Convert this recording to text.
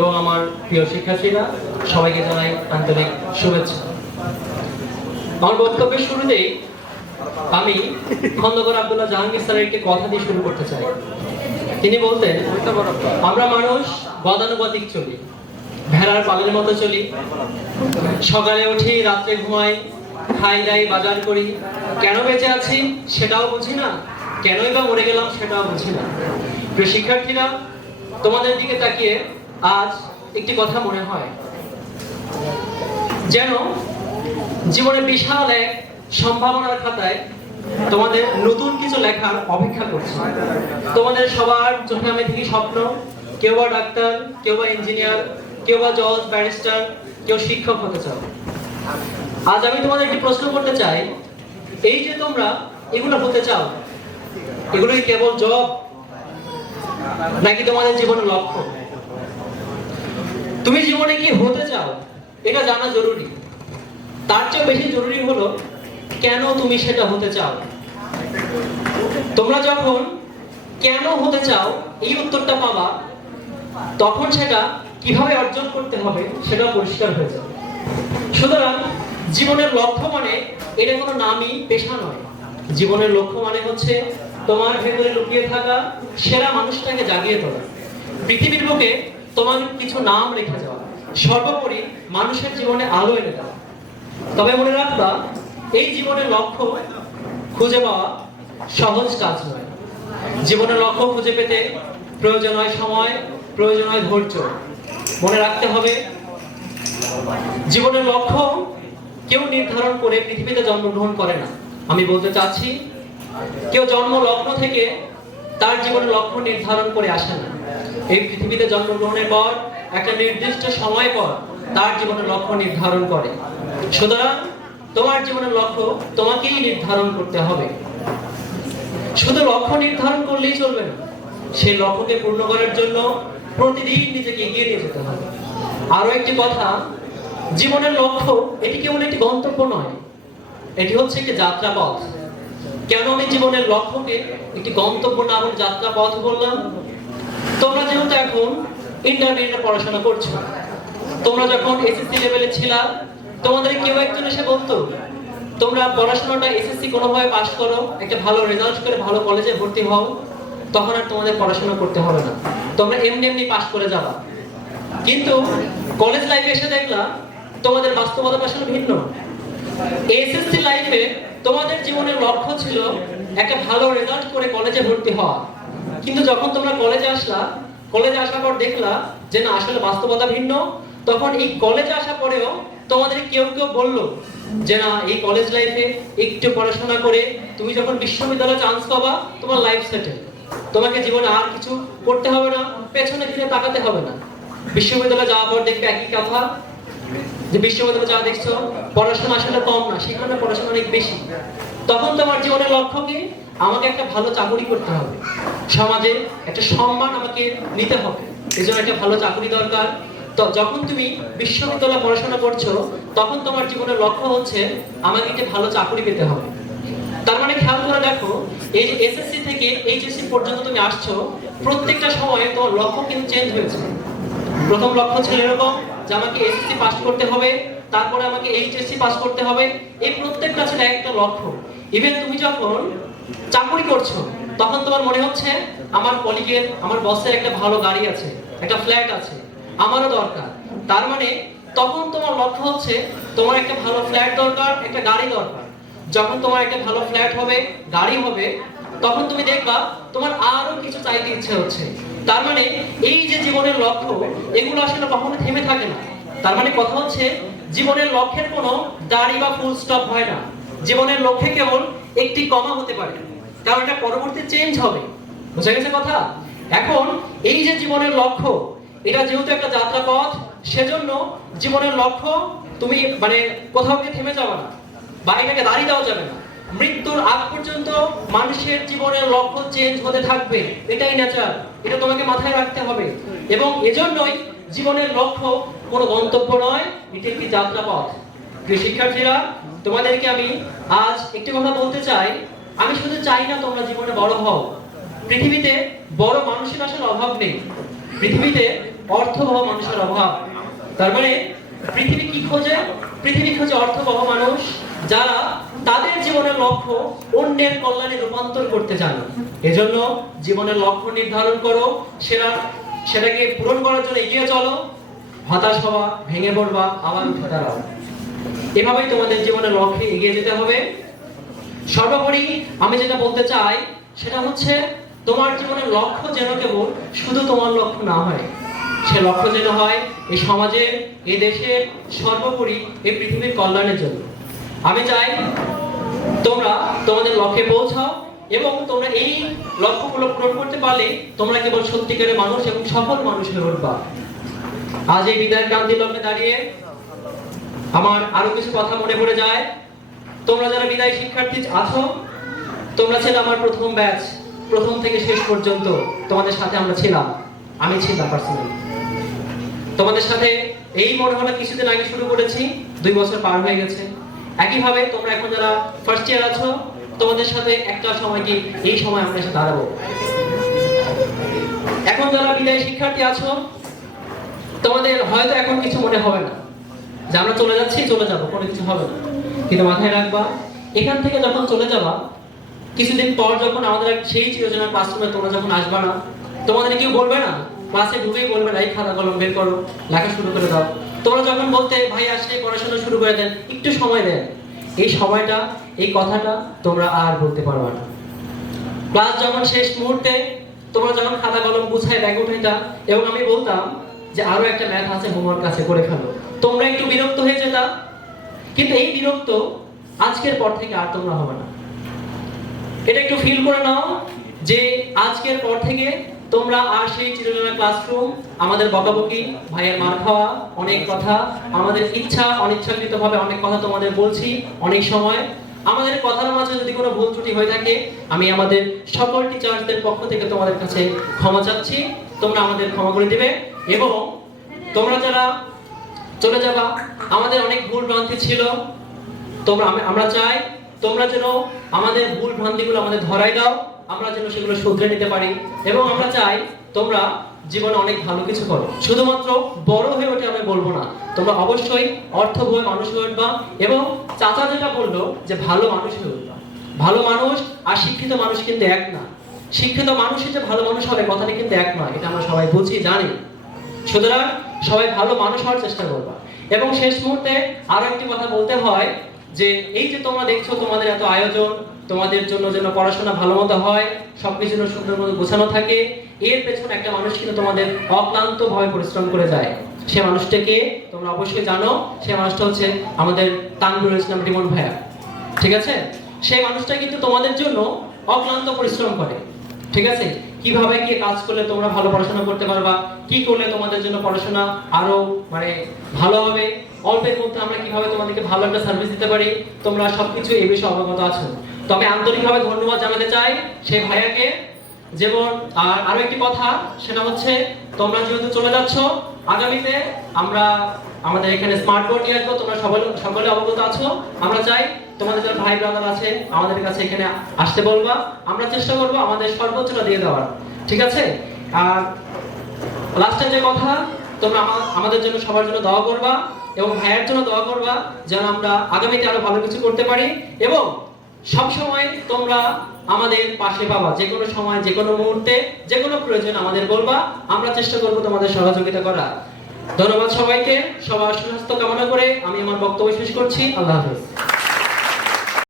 এবং আমার প্রিয় শিক্ষার্থীরা সবাইকে জানাই আন্তরিক শুভেচ্ছা। আমার বক্তব্যের শুরুতেই আমি খন্দকার আব্দুল্লাহ জাহাঙ্গীর স্যারের একটি কথা দিয়ে শুরু করতে চাই। তিনি বলতেন, আমরা মানুষ গতানুগতিক চলি, ভেড়ার পালের মতো চলি, সকালে উঠি, রাত্রে ঘুমাই, খাই দাই, বাজার করি, কেন বেঁচে আছি সেটাও বুঝি না, কেনই বা মরে গেলাম সেটাও বুঝি না। প্রিয় শিক্ষার্থীরা, তোমাদের দিকে তাকিয়ে আজ একটি কথা মনে হয়, যেন জীবনে বিশাল এক সম্ভাবনার খাতায় তোমাদের নতুন কিছু লেখার অপেক্ষা করছে। তোমাদের সবার চোখে আমি দেখি স্বপ্ন, কেউ বা ডাক্তার, কেউ বা ইঞ্জিনিয়ার, কেউ বা জজ, ব্যারিস্টার, কেউ শিক্ষক হতে চাও। আজ আমি তোমাদের একটি প্রশ্ন করতে চাই, এই যে তোমরা এগুলো হতে চাও, এগুলোই কেবল জব নাকি তোমাদের জীবনের লক্ষ্য? তুমি জীবনে কি হতে চাও এটা জানা জরুরি, তার চেয়ে বেশি জরুরি হলো কেন তুমি সেটা হতে চাও। তোমরা যখন কেন হতে চাও এই উত্তরটা পাবা, তখন সেটা কিভাবে অর্জন করতে হবে সেটা পরিষ্কার হয়ে যাবে। সুতরাং জীবনের লক্ষ্য মানে এটা কোনো নামই পেশা নয়। জীবনের লক্ষ্য মানে হচ্ছে তোমার ভেতরে লুকিয়ে থাকা সেরা মানুষটাকে জাগিয়ে তোলা, পৃথিবীর বুকে তোমার কিছু নাম রেখে যাওয়া, সর্বোপরি মানুষের জীবনে আলো এনে দেওয়া। তবে মনে রাখবা, এই জীবনের লক্ষ্য খুঁজে পাওয়া সহজ কাজ নয়। জীবনের লক্ষ্য খুঁজে পেতে প্রয়োজন হয় সময়, প্রয়োজন হয় ধৈর্য। মনে রাখতে হবে, জীবনের লক্ষ্য কেউ নির্ধারণ করে পৃথিবীতে জন্মগ্রহণ করে না। আমি বলতে চাচ্ছি, কেউ জন্ম লগ্ন থেকে তার জীবনের লক্ষ্য নির্ধারণ করে আসে না। এই পৃথিবীতে জন্মগ্রহণের পর একটা নির্দিষ্ট সময় পর তার জীবনের লক্ষ্য নির্ধারণ করে। সুতরাং তোমার জীবনের লক্ষ্য তোমাকেই নির্ধারণ করতে হবে। শুধু লক্ষ্য নির্ধারণ করলেই চলবে না, সেই লক্ষ্যকে পূর্ণ করার জন্য প্রতিদিন নিজেকে এগিয়ে নিয়ে যেতে হবে। আরো একটি কথা, জীবনের লক্ষ্য এটি কেবল একটি গন্তব্য নয়, এটি হচ্ছে একটি যাত্রাপথ। কেন আমি জীবনের লক্ষ্যকে একটি গন্তব্য না বলে যাত্রাপথ বললাম? তোমরা যেহেতু এখন ইন্টারমিডিয়েটে পড়াশোনা করছো, তোমরা যখন এসএসসি লেভেলে ছিলা, তোমাদের কেউ একজন এসে বলতো তোমরা পড়াশোনাটা এসএসসি কোনোভাবে পাস করো, একটা ভালো রেজাল্ট করে ভালো কলেজে ভর্তি হও, তখন আর তোমাদের পড়াশোনা করতে হবে না, তোমরা এমনি এমনি পাস করে যাবা। কিন্তু কলেজ লাইফে এসে দেখলা তোমাদের বাস্তবতা আসলে ভিন্ন। এসএসসি লাইফে তোমাদের জীবনের লক্ষ্য ছিল একটা ভালো রেজাল্ট করে কলেজে ভর্তি হওয়া, কিন্তু যখন তোমরা কলেজে আসলা, কলেজে আসার পর দেখলা যে না, আসলে বাস্তবতা ভিন্ন। তখন এই কলেজে আসা পরেও তোমাদের কেউ কেউ বললো যে না, এই কলেজ লাইফে একটু পড়াশোনা করে তুমি যখন বিশ্ববিদ্যালয়ে চান্স পাবা, তোমার লাইফ সেটেল, তোমাকে জীবনে আর কিছু করতে হবে না, পেছনে ফিরে তাকাতে হবে না। বিশ্ববিদ্যালয়ে যাওয়ার পর দেখবে একই কথা, যে বিশ্ববিদ্যালয়ে যা দেখছো পড়াশোনা আসলে কম না, সেখানে পড়াশোনা অনেক বেশি। তখন তোমার জীবনের লক্ষ্য কি? আমাকে একটা ভালো চাকরি করতে হবে, সমাজে একটা সম্মান আমাকে নিতে হবে, এজন্য একটা ভালো চাকরি দরকার। তো যখন তুমি বিশ্ববিদ্যালয়ে পড়াশোনা করছো, তখন তোমার জীবনের লক্ষ্য হচ্ছে আমাকে একটা ভালো চাকরি পেতে হবে। তার মানে খেয়াল করে দেখো, এই যে এসএসসি থেকে এইচএসসি পর্যন্ত তুমি আসছো, প্রত্যেকটা সময়ে তোমার লক্ষ্য কিন্তু চেঞ্জ হয়েছে। প্রথম লক্ষ্য ছিল এরকম যে আমাকে এসএসসি পাস করতে হবে, তারপরে আমাকে এইচএসসি পাস করতে হবে, এই প্রত্যেকটা ছিল একটা লক্ষ্য। ইভেন তুমি যখন চাকরি করছো, তখন তোমার মনে হচ্ছে আমার কলিগের, আমার বসের একটা ভালো গাড়ি আছে, একটা ফ্ল্যাট আছে, আমারও দরকার। তার মানে তখন তোমার লক্ষ্য হচ্ছে তোমার একটা ভালো ফ্ল্যাট দরকার, একটা গাড়ি দরকার। যখন তোমার একটা ভালো ফ্ল্যাট হবে, গাড়ি হবে, তখন তুমি দেখবা তোমার আরো কিছু চাইতে ইচ্ছে হচ্ছে। তার মানে এই যে জীবনের লক্ষ্য, এগুলো আসলে কখনো থেমে থাকে না। তার মানে কথা হচ্ছে, জীবনের লক্ষ্যের কোনো দাড়ি বা ফুল স্টপ হয় না। জীবনের লক্ষ্যে কেবল একটি কমা হতে পারে, কারণ এটা পরবর্তী চেঞ্জ হবে। বুঝা গেছে কথা? এখন এই যে জীবনের লক্ষ্য, এটা যেহেতু একটা যাত্রাপথ, সেজন্য জীবনের লক্ষ্য তুমি মানে কোথাও গিয়ে থেমে যাবে না, বা এটাকে দাঁড়িয়ে দেওয়া যাবে না। মৃত্যুর আগ পর্যন্ত মানুষের জীবনের লক্ষ্য চেঞ্জ হতে থাকবে, এটাই নেচার, এটা তোমাকে মাথায় রাখতে হবে। এবং এজন্যই জীবনের লক্ষ্য কোনো গন্তব্য নয়, এটি একটি যাত্রাপথ। প্রিয় শিক্ষার্থীরা, তোমাদেরকে আমি আজ একটি কথা বলতে চাই, আমি শুধু চাই না তোমরা জীবনে বড় হও। পৃথিবীতে বড় মানুষের আসলে অভাব নেই, পৃথিবীতে অর্থবহ মানুষের অভাব। তার মানে পৃথিবী কি খোঁজে? পৃথিবী খোঁজে অর্থবহ মানুষ, যারা তাদের জীবনের লক্ষ্য অন্যের কল্যাণে রূপান্তর করতে জানে। এজন্য জীবনের লক্ষ্য নির্ধারণ করো, সেটাকে পূরণ করার জন্য এগিয়ে চলো। হতাশ হওয়া, ভেঙে পড়বা, আবার উঠে দাঁড়াও। এভাবেই তোমাদের জীবনের লক্ষ্যে এগিয়ে যেতে হবে। সর্বোপরি আমি যেটা বলতে চাই সেটা হচ্ছে, তোমার জীবনের লক্ষ্য যেন কেবল শুধু তোমার লক্ষ্য না হয়, সে লক্ষ্য যেন হয় এই সমাজের, এই দেশের, সর্বোপরি এই পৃথিবীর কল্যাণের জন্য। আমি চাই তোমরা তোমাদের লক্ষ্যে পৌঁছাও এবং তোমরা এই লক্ষ্যগুলো পূরণ করতে পারলে তোমরা কেবল সত্যিকারের মানুষ এবং সফল মানুষ হয়ে উঠবা। আজ এই বিদায়ের ক্রান্তি লগ্নে দাঁড়িয়ে আমার আরো কিছু কথা মনে পড়ে যায়। তোমরা যারা বিদায়ী শিক্ষার্থী আছো, তোমরা ছিল আমার প্রথম ব্যাচ, প্রথম থেকে শেষ পর্যন্ত তোমাদের সাথে আমরা ছিলাম, আমি ছিলাম পার্সোনালি তোমাদের সাথে। এই মনে হলো কিছুদিন আগে শুরু করেছি, 2 বছর পার হয়ে গেছে। একইভাবে তোমরা এখন যারা ফার্স্ট ইয়ার আছো, তোমাদের সাথে একটা সময় কি এই সময় আমরা এসে দাঁড়াবো। এখন যারা বিদায়ী শিক্ষার্থী আছো, তোমাদের হয়তো এখন কিছু মনে হবে না যে আমরা চলে যাচ্ছি, চলে যাবো, কোনো কিছু হবে না। কিন্তু মাথায় রাখবা, এখান থেকে যখন চলে যাবা, কিছুদিন পর যখন আমাদের সেই চিরচেনা ক্লাসরুমে তোমরা যখন আসবা না, তোমাদের কেউ বলবে না, ক্লাসে ঢুকেই বলবে না এই খাতা কলম বের করো, লেখা শুরু করে দাও। তোমরা যখন বলতে ভাই আসলে পড়াশোনা শুরু করে দেন, একটু সময় দেন, এই সময়টা, এই কথাটা তোমরা আর বলতে পারবে না। ক্লাস যখন শেষ মুহূর্তে তোমরা যখন খাতা কলম গুছায় ব্যাগ উঠাইতা এবং আমি বলতাম যে আরো একটা ম্যাথ আছে, হোমওয়ার্ক আছে, করে ফেলো, তোমরা একটু বিরক্ত হয়ে যেতা। কিন্তু এই বিরক্ত আজকের পর থেকে আর তোমরা হবে না। এটা একটু ফিল করে নাও যে আজকের পর থেকে তোমরা আর সেই চিরচেনা ক্লাসরুম, আমাদের বকাবকি, ভাইয়ের মার খাওয়া, অনেক কথা, আমাদের ইচ্ছা অনিচ্ছাকৃতভাবে অনেক কথা তোমাদের বলছি অনেক সময়। আমাদের কথার মাঝে যদি কোনো ভুল ত্রুটি হয়ে থাকে, আমি আমাদের সকল টিচারদের পক্ষ থেকে তোমাদের কাছে ক্ষমা চাচ্ছি। তোমরা আমাদের ক্ষমা করে দিবে এবং তোমরা যারা চলে যাবা, আমাদের অনেক ভুল ভ্রান্তি ছিল, আমরা চাই তোমরা যেন আমাদের ভুল ভ্রান্তিগুলো আমাদের ধরাই দাও, আমরা যেন সেগুলো শুধরে নিতে পারি। এবং আমরা চাই তোমরা জীবনে অনেক ভালো কিছু করো। শুধুমাত্র বড় হয়ে ওঠে আমি বলবো না, তোমরা অবশ্যই অর্থবহ মানুষ হয়ে উঠবা। এবং চাচা যেটা বললো যে ভালো মানুষ হয়ে উঠবা। ভালো মানুষ আর শিক্ষিত মানুষ কিন্তু এক না। শিক্ষিত মানুষই যে ভালো মানুষ হবে কথাটা কিন্তু এক নয়, এটা আমরা সবাই বুঝি, জানি। সুতরাং সবাই ভালো মানুষ হওয়ার চেষ্টা করবা। এবং শেষ মুহূর্তে আরো একটি কথা বলতে হয় যে এই যে তোমরা দেখছো তোমাদের এত আয়োজন, তোমাদের জন্য যেন পড়াশোনা ভালো মতো হয়, সবকিছু সুন্দর মতো গোছানো থাকে, এর পেছনে একটা মানুষ কিন্তু তোমাদের অক্লান্ত ভাবে পরিশ্রম করে যায়। সে মানুষটাকে তোমরা অবশ্যই জানো, সে মানুষটা হচ্ছে আমাদের তানভীরুল ইসলাম রিমন ভাইয়া। ঠিক আছে, সেই মানুষটা কিন্তু তোমাদের জন্য অক্লান্ত পরিশ্রম করে। ঠিক আছে, কিভাবে কি কাজ করলে তোমরা ভালো পড়াশোনা করতে পারবা, কি করলে তোমাদের জন্য পড়াশোনা আরো ভালো হবে, অল্পের মধ্যে আমরা কিভাবে তোমাদেরকে ভালো একটা সার্ভিস দিতে পারি, তোমরা সবকিছু এই বিষয়ে অবগত আছো। তো আমি আন্তরিকভাবে ধন্যবাদ জানাতে চাই সেই ভাইয়াকে। যেমন আরো একটি কথা, সেটা হচ্ছে তোমরা যেহেতু চলে যাচ্ছ, আগামীতে আমরা আমাদের এখানে স্মার্ট বোর্ড নিয়ে আসবো, তোমরা সকলে অবগত আছো। আমরা চাই তোমাদের যারা ভাই ব্রাদার আছে আমাদের কাছে এখানে আসতে বলবা, আমরা চেষ্টা করবো আমাদের সর্বোচ্চটা দিয়ে দেওয়ার। ঠিক আছে, আর লাস্টে যে কথা, তোমরা আমাদের জন্য সবার জন্য দোয়া করবা এবং ভাইয়ের জন্য দোয়া করবা যেন আমরা আগামীতে আরো ভালো কিছু করতে পারি। এবং সব সময় তোমরা আমাদের পাশে পাবা, যে কোনো সময়, যে কোনো মুহূর্তে, যে কোনো প্রয়োজন আমাদের বলবা, আমরা চেষ্টা করবো তোমাদের সহযোগিতা করা। ধন্যবাদ সবাইকে। সবার সুস্বাস্থ্য কামনা করে আমি আমার বক্তব্য শেষ করছি। আল্লাহ হাফেজ।